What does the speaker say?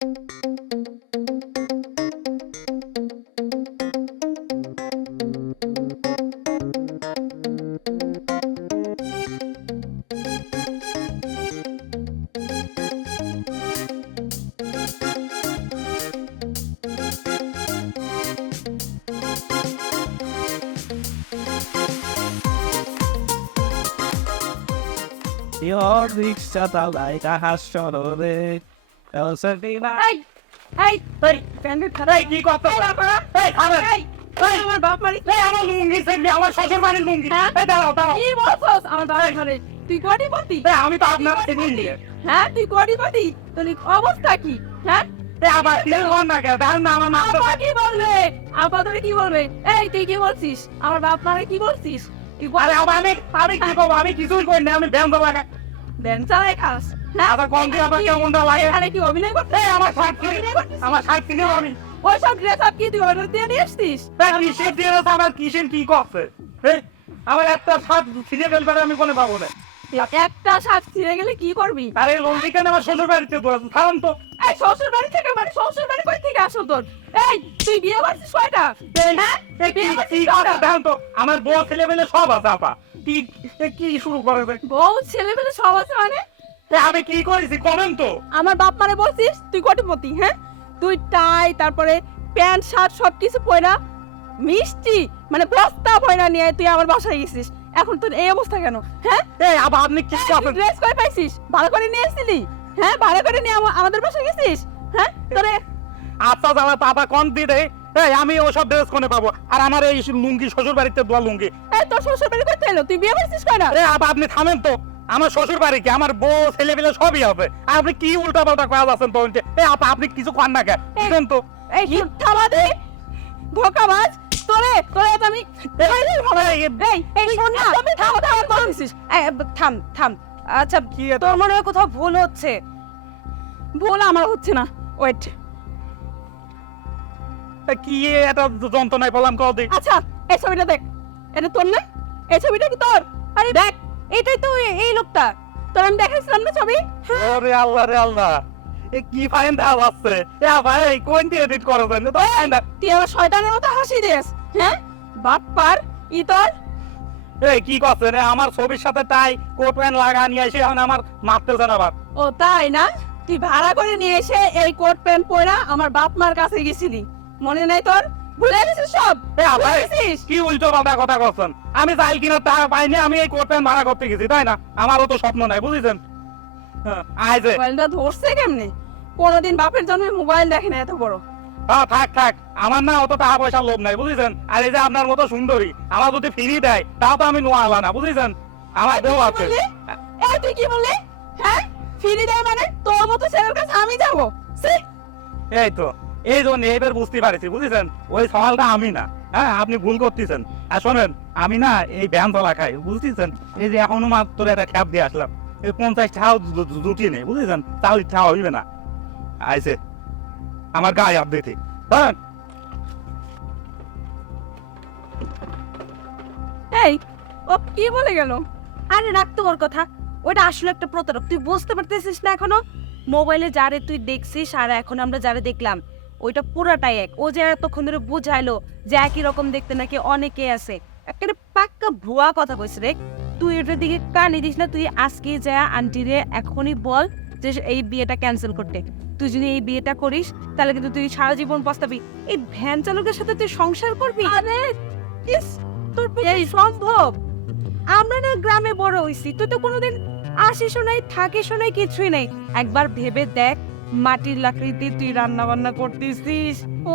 Your rickshaw like a হাস্যরোদে এলসেটিনা এই এই এই প্যান্ডেল খারাপ এই কি কথা এই থামেন এই আমার বাপ মারি এই আমার লুঙ্গি সেন্ডি আমার শ্বশুর বাড়ির লুঙ্গি এই দাঁড়াও দাঁড়াও কি বলছস আমার বাবার ঘরে তুই কোটিপতি এই আমি তো আপনার চিনি হ্যাঁ তুই কোটিপতি তোর অবস্থা কি হ্যাঁ এই আবার লেল হন না কেন দাঁড়ান না আমার মাথা আপা কি বলবে আপা তোরে কি বলবে এই তুই কি বলছিস আমার বাপ মারে কি বলছিস তুই আরে আমি কি করব আমি কিছুই করি না আমি ব্যায়াম করব না দেন চালাই খাস হ্যাঁ আবার কোন দিয়ে আবার কেমনটা লাগে আরে কি অভিনয় করছিস এই আমার শার্ট আমার শার্ট কিনে আমি ওই সব ড্রেস আপ কি তুই অর্ডার দিয়ে নিয়ে আসছিস এই কিসের দিয়ে আছে আমার কিসের কি করছে এই আমার একটা শার্ট ছিঁড়ে ফেলবে আমি কোনে পাবো না একটা শার্ট ছিঁড়ে গেলে কি করবি আরে লুঙ্গি কেন আমার শ্বশুর বাড়িতে কারণ তো এই শ্বশুর বাড়ি থেকে মানে শ্বশুর বাড়ি কই থেকে আসো তোর এই তুই বিয়ে করছিস কয়টা হ্যাঁ এই কি কি কথা দাঁড়ান তো আমার বউ ছেলে মেলে সব আছে আপা কি কি শুরু করে বউ ছেলে মেলে সব আছে মানে আমি কি করেছি করেন তো আমার বাপ মারে বলছিস তুই কোটিপতি হ্যাঁ তুই টাই তারপরে প্যান্ট শার্ট সব কিছু পয়রা মিষ্টি মানে বস্তা পয়রা নিয়ে তুই আমার বাসায় গেছিস এখন তোর এই অবস্থা কেন হ্যাঁ এই আবার আপনি কি করছেন ড্রেস কই পাইছিস ভালো করে নিয়ে এসেছিলি হ্যাঁ ভালো করে নিয়ে আমাদের বাসায় গেছিস হ্যাঁ তোরে আচ্ছা জ্বালা পাপা কোন দিদে এই আমি ওসব ড্রেস কোনে পাবো আর আমার এই লুঙ্গি শ্বশুর বাড়িতে দোয়া লুঙ্গি এই তোর শ্বশুর বাড়ি করতে এলো তুই বিয়ে করছিস কয়টা এই আবার আপনি থামেন তো আমার শ্বশুর বাড়ি কি আমার বউ ছেলে পেলে সবই হবে আর আপনি কি উল্টা পাল্টা কাজ আছেন তো এই আপা আপনি কিছু খান না কেন বুঝলেন তো এই থামা দে ধোকাবাজ তোরে তো আমি এই শোন না থাম বলছিস থাম থাম আচ্ছা কি তোর মনে হয় কোথাও ভুল হচ্ছে ভুল আমার হচ্ছে না ওয়েট কি এটা যন্ত্রণায় বললাম কদি আচ্ছা এই ছবিটা দেখ এটা তোর না এই ছবিটা কি তোর আরে দেখ এটাই তো এই লোকটা তোর আমি দেখাইছিলাম না ছবি ওরে আল্লাহ রে আল্লাহ এ কি ফাইন দাও আছে এ ভাই কোন দিয়ে এডিট করো দেন তো ফাইন তুই আমার শয়তানের মতো হাসি দিস হ্যাঁ বাপ্পার ই তোর এই কি করছেন আমার ছবির সাথে টাই কোট প্যান্ট লাগা নিয়ে এসে এখন আমার মারতে জানা আবার ও তাই না তুই ভাড়া করে নিয়ে এসে এই কোট প্যান্ট পরা আমার বাপ মার কাছে গেছিলি মনে নাই তোর ভুলে গেছিস সব এ ভাই গেছিস? কি উল্টো পাল্টা কথা করছেন আমি চাইল কিনা টাকা পাইনি আমি এই কোট প্যান্ট ভাড়া করতে গেছি তাই না আমারও তো স্বপ্ন নাই বুঝেছেন আইজে মোবাইলটা ধরছে কেমনে কোনোদিন বাপের জন্য মোবাইল দেখে না এত বড় হ্যাঁ থাক আমার না অত টাকা পয়সার লোভ নাই বুঝেছেন আর এই যে আপনার মতো সুন্দরী আমার যদি ফ্রি দেয় তাও তো আমি নোয়ালা না বুঝেছেন আমার দেহ আছে এই তুই কি বললি হ্যাঁ ফিরে দেয় মানে তোর মতো ছেলের কাছে আমি যাবো এই তো এই জন্য এবার বুঝতে পারছি বুঝেছেন ওই সওয়ালটা আমি না হ্যাঁ আপনি ভুল করতেছেন আর শোনেন আমি না এই ব্যায়াম তলা খাই বুঝতেছেন এই যে এখনো মাত্র একটা খ্যাপ দিয়ে আসলাম এই 50 টাকাও জুটিয়ে নেই বুঝেছেন তাও ইচ্ছা হইবে না আইসে আমার গায়ে আপ দিতে হ্যাঁ এই ও কি বলে গেল আরে রাখ তোর কথা ওটা আসলে একটা প্রতারক তুই বুঝতে পারতেছিস না এখনো মোবাইলে যারে তুই দেখছিস আর এখন আমরা যারা দেখলাম ওইটা পুরাটাই এক ও যে এতক্ষণ ধরে বুঝাইলো যে একই রকম দেখতে নাকি অনেকে আছে একটা পাক্কা ভুয়া কথা কইস রে তুই এটার দিকে কানে দিস না তুই আজকে যা আন্টি রে এখনই বল যে এই বিয়েটা ক্যান্সেল করতে তুই যদি এই বিয়েটা করিস তাহলে কিন্তু তুই সারা জীবন পস্তাবি এই ভ্যান চালকের সাথে তুই সংসার করবি আরে ইস তোর এই সম্ভব আমরা না গ্রামে বড় হইছি তুই তো কোনোদিন আসিস নাই থাকিস নাই কিছুই নাই একবার ভেবে দেখ মাটির লাকড়ি দিয়ে তুই রান্না বান্না করতেছিস ও